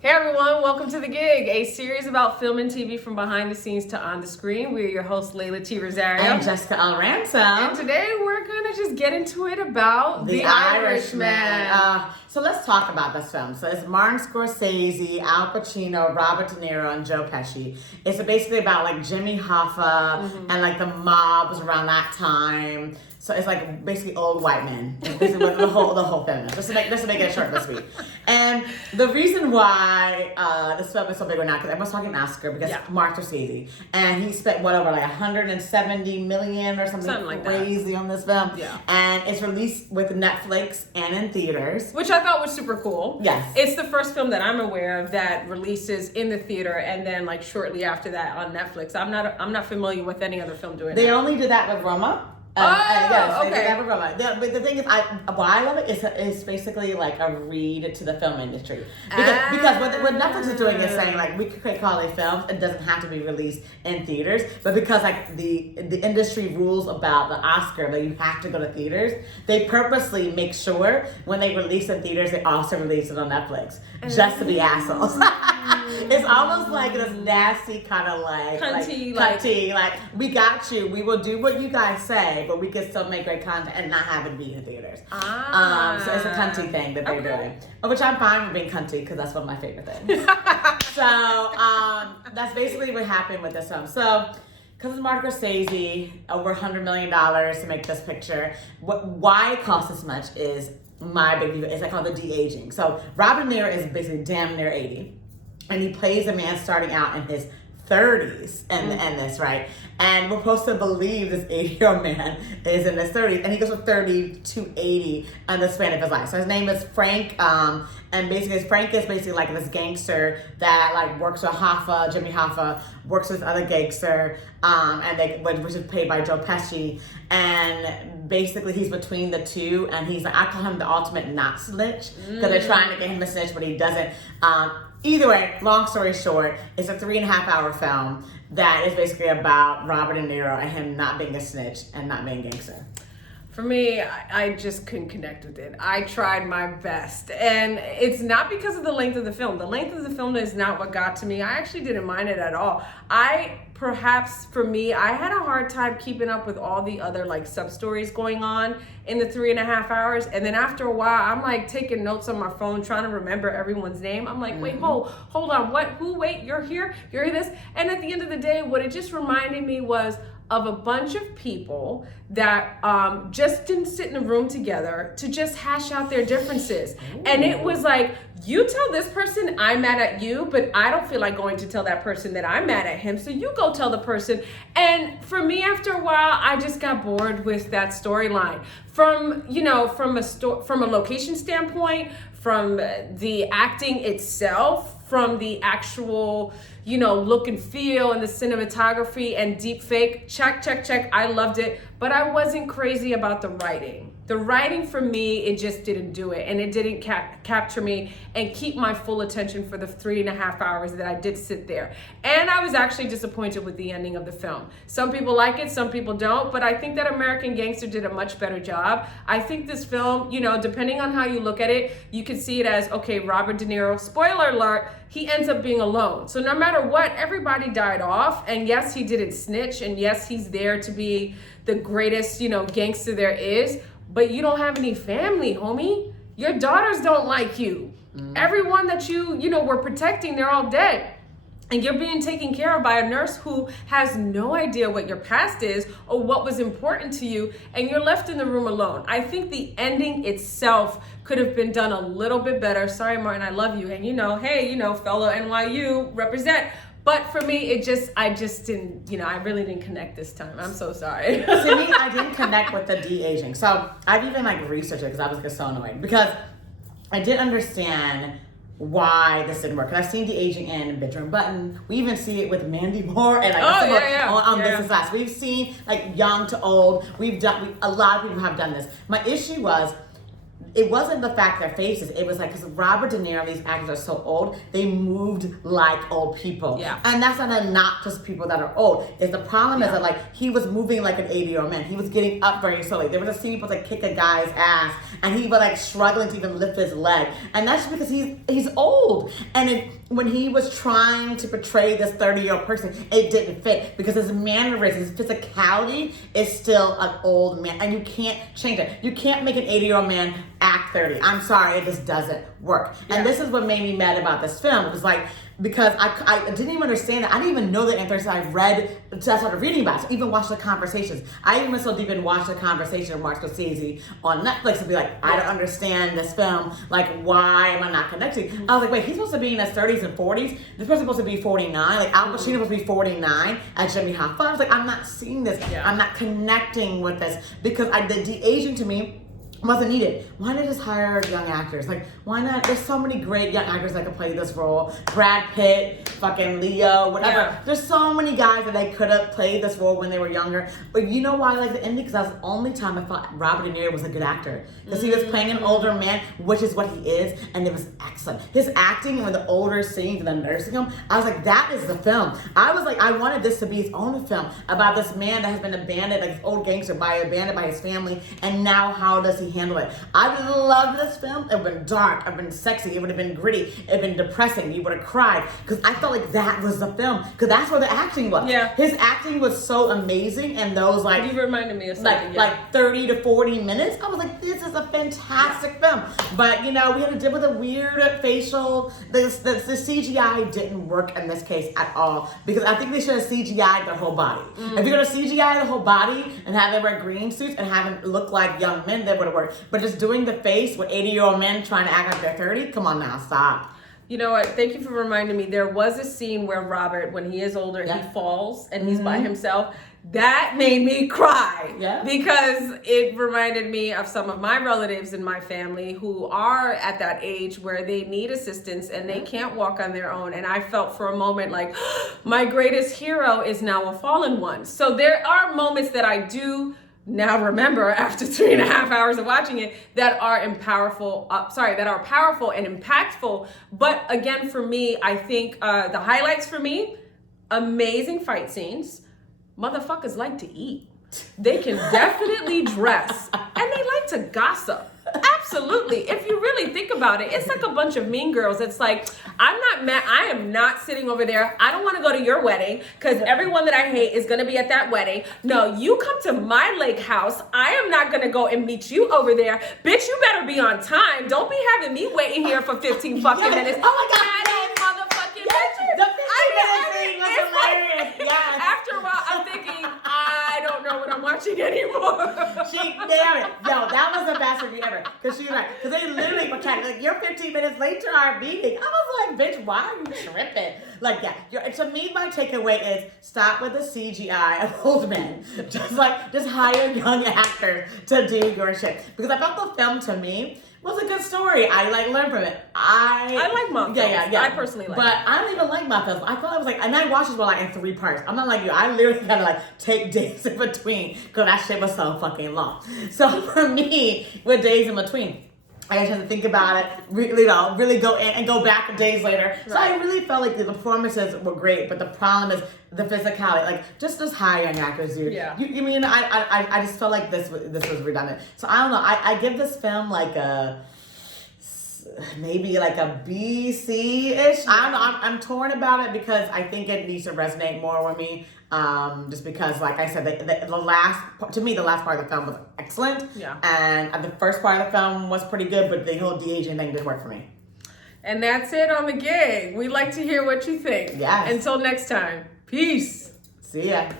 Hey everyone, welcome to The Gig, a series about film and TV from behind the scenes to on the screen. We're your hosts, Leyla T. Rosario. And Jessica L. Ransom. And today we're going to just get into it about The Irishman. So let's talk about this film. So it's Martin Scorsese, Al Pacino, Robert De Niro, and Joe Pesci. It's basically about like Jimmy Hoffa and like the mobs around that time. So it's like basically old white men. It's basically the whole film. Just to make it short but sweet. And the reason why this film is so big right now, because everyone's talking Oscar, because Martin Scorsese, and he spent over like 170 million or something like crazy on this film. Yeah. And it's released with Netflix and in theaters, which I thought was super cool. Yes. It's the first film that I'm aware of that releases in the theater and then like shortly after that on Netflix. I'm not familiar with any other film doing that. They only did that with Roma. Yes, okay. But the thing is, why I love it is it's basically like a read to the film industry. Because what Netflix is doing is saying like we could create quality films. It doesn't have to be released in theaters. But because like the industry rules about the Oscar that you have to go to theaters, they purposely make sure when they release in theaters, they also release it on Netflix just to be assholes. It's almost like this nasty kind of like cunty, like we got you. We will do what you guys say, but we can still make great content and not have it be in theaters. So it's a cunty thing that they're doing, which I'm fine with being cunty because that's one of my favorite things. So that's basically what happened with this film. So because it's Martin Scorsese, over $100 million to make this picture. Why it costs this much is my big view. It's like called the de-aging. So Robert De Niro is basically damn near 80. And he plays a man starting out in his 30s and this, right? And we're supposed to believe this 80-year-old man is in his 30s. And he goes from 30 to 80 in the span of his life. So his name is Frank. And basically, Frank is basically like this gangster that like works with Hoffa, Jimmy Hoffa, works with other gangster, which is played by Joe Pesci. And basically, he's between the two. And he's like, I call him the ultimate not snitch because they're trying to get him to snitch, but he doesn't. Either way, long story short, it's a 3.5-hour film that is basically about Robert De Niro and him not being a snitch and not being a gangster. For me, I just couldn't connect with it. I tried my best. And it's not because of the length of the film. The length of the film is not what got to me. I actually didn't mind it at all. For me, I had a hard time keeping up with all the other like sub-stories going on in the 3.5 hours. And then after a while, I'm like taking notes on my phone, trying to remember everyone's name. I'm like, wait, hold on. Wait, you're here? You're this? And at the end of the day, what it just reminded me was of a bunch of people that just didn't sit in a room together to just hash out their differences. Ooh. And it was like, you tell this person I'm mad at you, but I don't feel like going to tell that person that I'm mad at him, so you go tell the person. And for me, after a while, I just got bored with that storyline. From a location standpoint, from the acting itself, from the actual, look and feel and the cinematography and deep fake, check. I loved it, but I wasn't crazy about the writing. The writing for me, it just didn't do it. And it didn't capture me and keep my full attention for the 3.5 hours that I did sit there. And I was actually disappointed with the ending of the film. Some people like it, some people don't, but I think that American Gangster did a much better job. I think this film, depending on how you look at it, you could see it as, okay, Robert De Niro, spoiler alert, he ends up being alone. So no matter what, everybody died off. And yes, he didn't snitch. And yes, he's there to be the greatest, gangster there is. But you don't have any family, homie. Your daughters don't like you. Everyone that you were protecting, they're all dead. And you're being taken care of by a nurse who has no idea what your past is or what was important to you, and you're left in the room alone. I think the ending itself could have been done a little bit better. Sorry, Martin, I love you. And fellow NYU represent. But for me, I just didn't, I really didn't connect this time. I'm so sorry. To me, I didn't connect with the de-aging. So I've even researched it because I was just so annoyed. Because I didn't understand why this didn't work. Because I've seen de-aging in Bedroom Button. We even see it with Mandy Moore and on This Is Us. We've seen young to old. A lot of people have done this. My issue was it wasn't the fact their faces. It was like, because Robert De Niro, these actors are so old, they moved like old people. Yeah. And that's not just people that are old. Is the problem is that like he was moving like an 80-year-old man. He was getting up very slowly. There was a scene he was like kick a guy's ass, and he was like struggling to even lift his leg. And that's just because he's old. And when he was trying to portray this 30-year-old person, it didn't fit because his mannerisms, his physicality is still an old man, and you can't change it. You can't make an 80-year-old man act 30. I'm sorry, it just doesn't work. Yeah. And this is what made me mad about this film. It was like, because I didn't even understand that. I didn't even know the answers. I started reading about it. So even watched the conversations. I even so deep and watched the conversation of Martin Scorsese on Netflix and be like, I don't understand this film. Like, why am I not connecting? I was like, wait, he's supposed to be in his 30s and 40s. This person's supposed to be 49. Like, Al Pacino's supposed to be 49 at Jimmy Hoffa. I was like, I'm not seeing this. Yeah. I'm not connecting with this because the de-aging to me wasn't needed. Why not just hire young actors? Like, why not? There's so many great young actors that could play this role. Brad Pitt, fucking Leo, whatever. Yeah. There's so many guys that they could have played this role when they were younger. But you know why I like the ending? Because that was the only time I thought Robert De Niro was a good actor. Because he was playing an older man, which is what he is, and it was excellent. His acting when the older scenes in the nursing home, I was like, that is the film. I was like, I wanted this to be his own film about this man that has been abandoned, like this old gangster, abandoned by his family, and now how does he handle it? I would have loved this film. It would have been dark, it would have been sexy, it would have been gritty, it would have been depressing, you would have cried, because I felt like that was the film, because that's where the acting was. Yeah. His acting was so amazing, and those like, you reminded me of something, like 30 to 40 minutes, I was like, this is a fantastic film. But you know, we had to deal with a weird facial, the CGI didn't work in this case at all, because I think they should have CGI'd their whole body. If you're gonna CGI the whole body and have them wear green suits and have them look like young men, that would have worked. But just doing the face with 80-year-old men trying to act like they're 30, come on now, stop. You know what? Thank you for reminding me. There was a scene where Robert, when he is older, he falls and he's by himself. That made me cry because it reminded me of some of my relatives in my family who are at that age where they need assistance and they can't walk on their own. And I felt for a moment like my greatest hero is now a fallen one. So there are moments that I do now remember after 3.5 hours of watching it that are powerful and impactful. But again, for me, I think the highlights for me, amazing fight scenes. Motherfuckers like to eat. They can definitely dress, and they like to gossip. Absolutely. If you really think about it, it's like a bunch of mean girls. It's like, I'm not mad. I am not sitting over there. I don't want to go to your wedding because everyone that I hate is going to be at that wedding. No, you come to my lake house. I am not going to go and meet you over there. Bitch, you better be on time. Don't be having me waiting here for 15 fucking minutes. Oh my God. Motherfucking bitches. The 15-minute thing was hilarious. Yes. After a while, I'm thinking, I don't know what I'm watching anymore. Damn it. No, that was the best review ever. Because she was like, because they literally were trying, like, you're 15 minutes late to our meeting. I was like, bitch, why are you tripping? Like, yeah, to me, my takeaway is stop with the CGI of old men. Just hire young actors to do your shit. Because I felt the film, to me, was a good story. I learned from it. I like mob films. Yeah. I personally like it. But I don't even like mob films. I thought it was like, and I watched this in 3 parts. I'm not like you. I literally had to take days in between because that shit was so fucking long. So for me, with days in between, I just had to think about it, really go in and go back days later. Right. So I really felt like the performances were great, but the problem is the physicality. Like, just hire young actors, dude. Yeah. You mean, I just felt like this was redundant. So I don't know. I give this film maybe a B, C-ish. I don't know. I'm torn about it because I think it needs to resonate more with me. Just because, like I said, the last part of the film was excellent. Yeah. And the first part of the film was pretty good, but the whole de-aging thing didn't work for me. And that's it on the gig. We'd like to hear what you think. Yeah. Until next time. Peace. See ya.